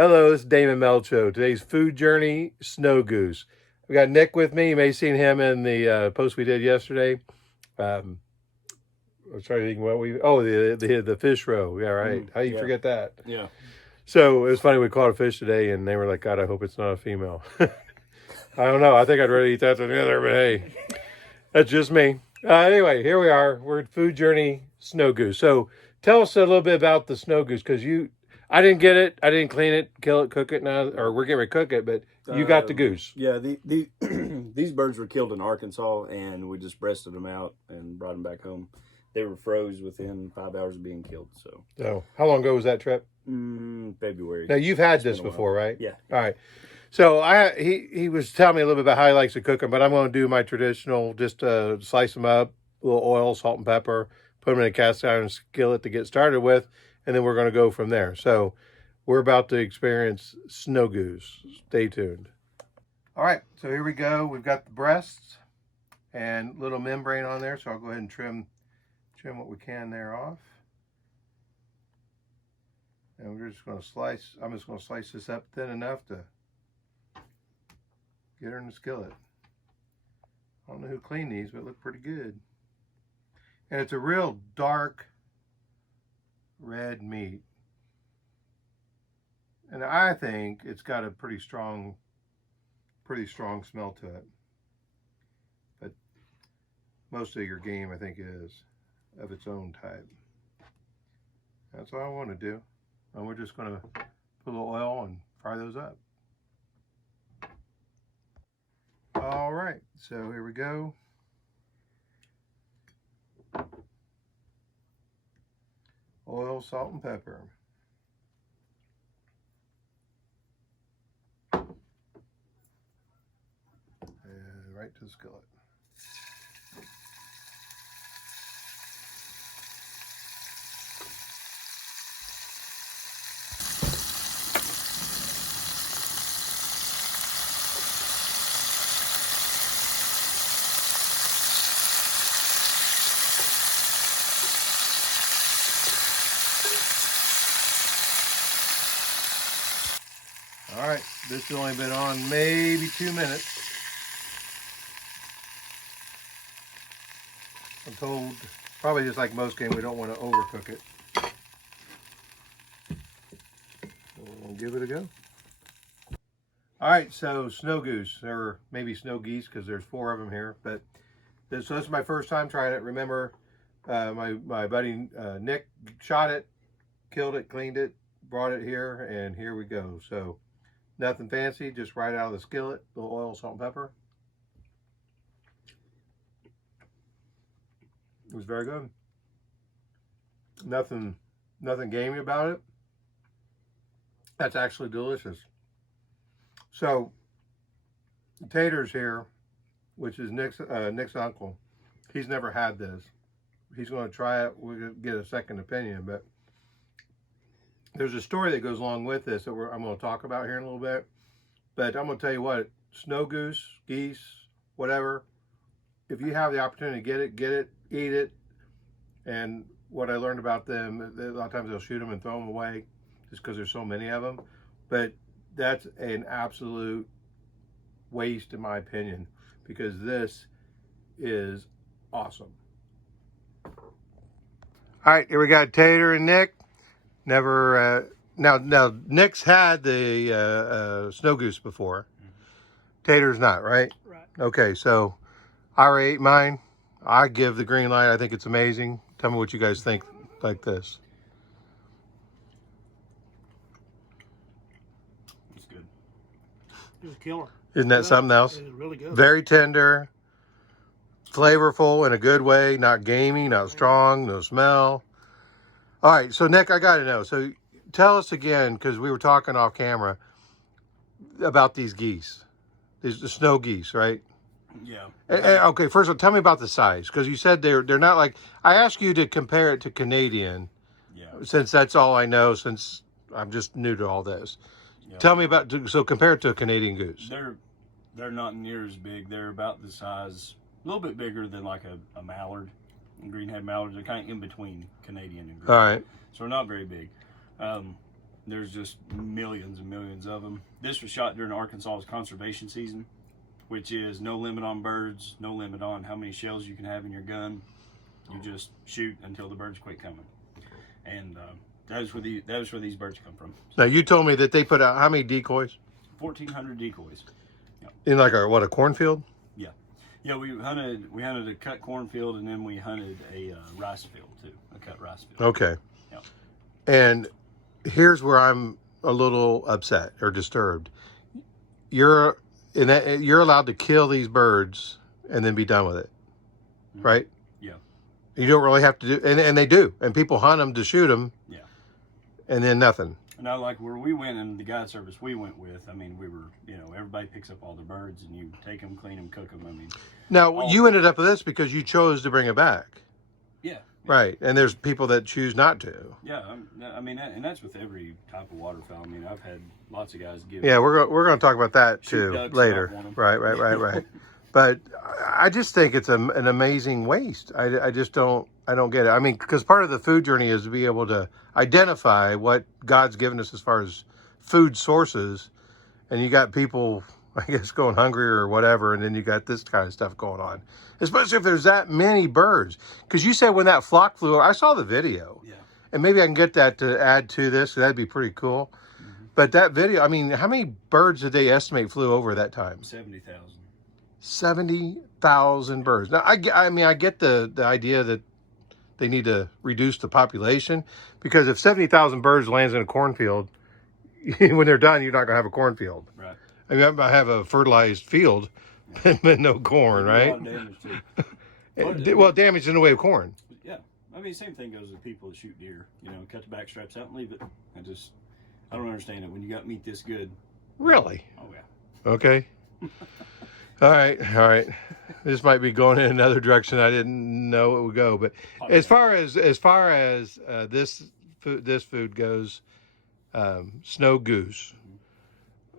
Hello, this is Damon Melcho. Today's food journey, Snow Goose. We got Nick with me. You may have seen him in the post we did yesterday. I was trying to think what the fish roe. Yeah, right. How you forget that? Yeah. So it was funny. We caught a fish today, and they were like, "God, I hope it's not a female." I don't know. I think I'd rather eat that than the other, but hey, that's just me. Anyway, here we are. We're at Food Journey Snow Goose. So tell us a little bit about the Snow Goose, because I didn't get it. I didn't clean it, kill it, cook it now, or we're getting ready to cook it, but you got the goose. Yeah, these birds were killed in Arkansas, and we just breasted them out and brought them back home. They were froze within 5 hours of being killed. So, how long ago was that trip? February. Now you've had this before, right? Yeah. All right. So he was telling me a little bit about how he likes to cook them, but I'm going to do my traditional, just slice them up, a little oil, salt and pepper, put them in a cast iron skillet to get started with, and then we're going to go from there. So we're about to experience Snow Goose. Stay tuned. All right, so here we go. We've got the breasts and little membrane on there, so I'll go ahead and trim what we can there off. And we're just going to slice, I'm just going to slice this up thin enough to get her in the skillet. I don't know who cleaned these, but it look pretty good. And it's a real dark red meat. And I think it's got a pretty strong smell to it. But most of your game, I think, is of its own type. That's all I want to do. And we're just going to put a little oil and fry those up. All right, so here we go. Oil, salt, and pepper. And right to the skillet. All right, this has only been on maybe 2 minutes. I'm told, probably just like most game, we don't want to overcook it. We'll give it a go. All right, so Snow Goose, or maybe Snow Geese, because there's 4 of them here. But this is my first time trying it. Remember, my buddy Nick shot it, killed it, cleaned it, brought it here, and here we go. So nothing fancy, just right out of the skillet, a little oil, salt, and pepper. It was very good. Nothing gamey about it. That's actually delicious. So Taters here, which is Nick's uncle, he's never had this. He's going to try it. We're going to get a second opinion, but there's a story that goes along with this that I'm going to talk about here in a little bit. But I'm going to tell you what, Snow Goose, geese, whatever, if you have the opportunity to get it, eat it. And what I learned about them, a lot of times they'll shoot them and throw them away just because there's so many of them. But that's an absolute waste in my opinion, because this is awesome. All right, here we got Tater and Nick. Never, now Nick's had the Snow Goose before. Tater's not, right? Right. Okay, so I already ate mine. I give the green light. I think it's amazing. Tell me what you guys think like this. It's good. It was a killer. Isn't that something else? It was really good. Very tender, flavorful in a good way, not gamey, not strong, no smell. All right, so Nick, I got to know. So tell us again, because we were talking off camera, about these geese. These the snow geese, right? Yeah. Okay, first of all, tell me about the size, because you said they're not like, I asked you to compare it to Canadian, since that's all I know, since I'm just new to all this. Yeah. Tell me about, so compare it to a Canadian goose. They're not near as big. They're about the size, a little bit bigger than like a mallard. Greenhead mallards are kind of in between Canadian and green. All right. So they're not very big. There's just millions and millions of them. This was shot during Arkansas's conservation season, which is no limit on birds, no limit on how many shells you can have in your gun. You just shoot until the birds quit coming. And that is where these birds come from. Now, you told me that they put out how many decoys? 1,400 decoys. Yep. In like a cornfield? Yeah, we hunted a cut cornfield, and then we hunted a rice field too, a cut rice field. Okay. Yep. And here's where I'm a little upset or disturbed. You're allowed to kill these birds and then be done with it, right? Yeah. You don't really have to do, and they do, and people hunt them to shoot them. Yeah. And then nothing. Now, like where we went in the guide service we went with, I mean, we were, everybody picks up all the birds and you take them, clean them, cook them. I mean, now you ended up with this because you chose to bring it back. Yeah. Right, and there's people that choose not to. Yeah, I mean, and that's with every type of waterfowl. I mean, I've had lots of guys give. Yeah, we're going to talk about that too later. Right. But I just think it's an amazing waste. I just don't get it. I mean, because part of the food journey is to be able to identify what God's given us as far as food sources, and you got people, I guess, going hungry or whatever, and then you got this kind of stuff going on, especially if there's that many birds. Because you said when that flock flew over, I saw the video, and maybe I can get that to add to this. That'd be pretty cool. Mm-hmm. But that video, I mean, how many birds did they estimate flew over that time? 70,000. 70,000 birds. Now, I mean, I get the idea that they need to reduce the population, because if 70,000 birds lands in a cornfield, when they're done, you're not going to have a cornfield. Right. I mean, I have a fertilized field, but no corn, right? A lot of damage too. Well, damage in the way of corn. Yeah. I mean, same thing goes with people that shoot deer. Cut the back straps out and leave it. I don't understand it when you got meat this good. Really? Oh, yeah. Okay. All right. This might be going in another direction I didn't know it would go, but as far as this food goes, Snow Goose.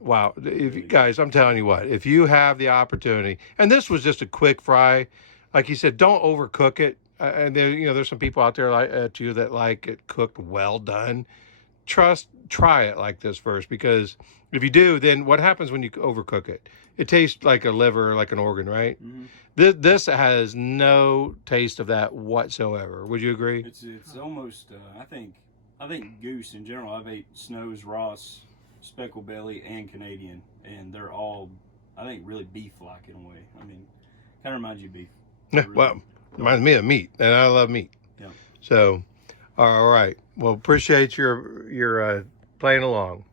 Wow, if you guys, I'm telling you what, if you have the opportunity, and this was just a quick fry, like you said, don't overcook it. And there's some people out there like you that like it cooked well done. Try it like this first, because if you do, then what happens when you overcook it? It tastes like a liver, like an organ, right? Mm-hmm. This has no taste of that whatsoever. Would you agree? It's almost. I think goose in general. I've ate Snows, Ross, Speckled Belly, and Canadian, and they're all, I think, really beef-like in a way. I mean, kind of reminds you of beef. Really, well, reminds me of meat, and I love meat. Yeah. So, all right. Well, appreciate your playing along.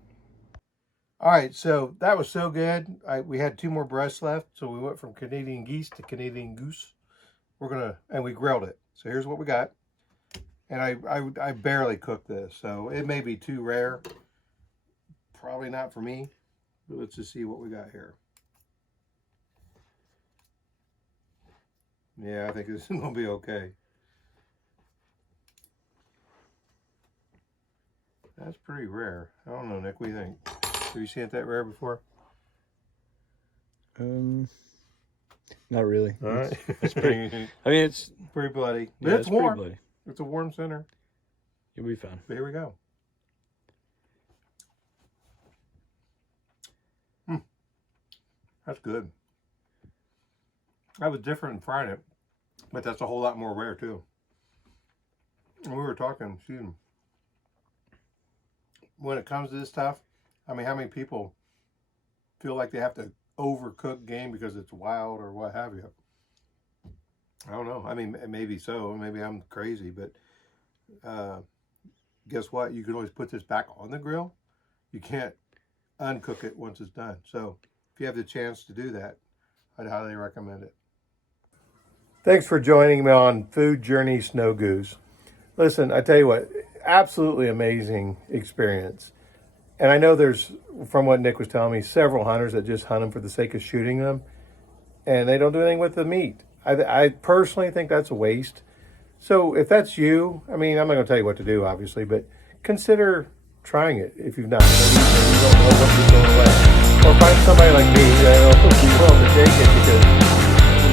All right, so that was so good. We had 2 more breasts left, so we went from Canadian geese to Canadian goose. And we grilled it. So here's what we got. And I barely cooked this, so it may be too rare. Probably not for me, but let's just see what we got here. Yeah, I think this is gonna be okay. That's pretty rare. I don't know, Nick, what do you think? Have you seen it that rare before? Not really. All right. It's pretty, I mean, it's pretty bloody. Yeah, it's warm. pretty bloody. It's a warm center. You'll be fine. But here we go. That's good. That was different in frying it, but that's a whole lot more rare too. And we were talking, when it comes to this stuff, I mean, how many people feel like they have to overcook game because it's wild or what have you? I don't know. I mean, maybe so. Maybe I'm crazy, but guess what? You can always put this back on the grill. You can't uncook it once it's done. So if you have the chance to do that, I'd highly recommend it. Thanks for joining me on Food Journey Snow Goose. Listen, I tell you what, absolutely amazing experience. And I know there's, from what Nick was telling me, several hunters that just hunt them for the sake of shooting them, and they don't do anything with the meat. I personally think that's a waste. So if that's you, I mean, I'm not going to tell you what to do, obviously, but consider trying it if you've not. Maybe you don't know what you're going away. Or find somebody like me that'll be willing to take it, because,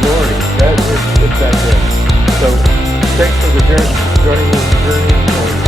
Lordy, it's that good. So thanks for joining me on the journey.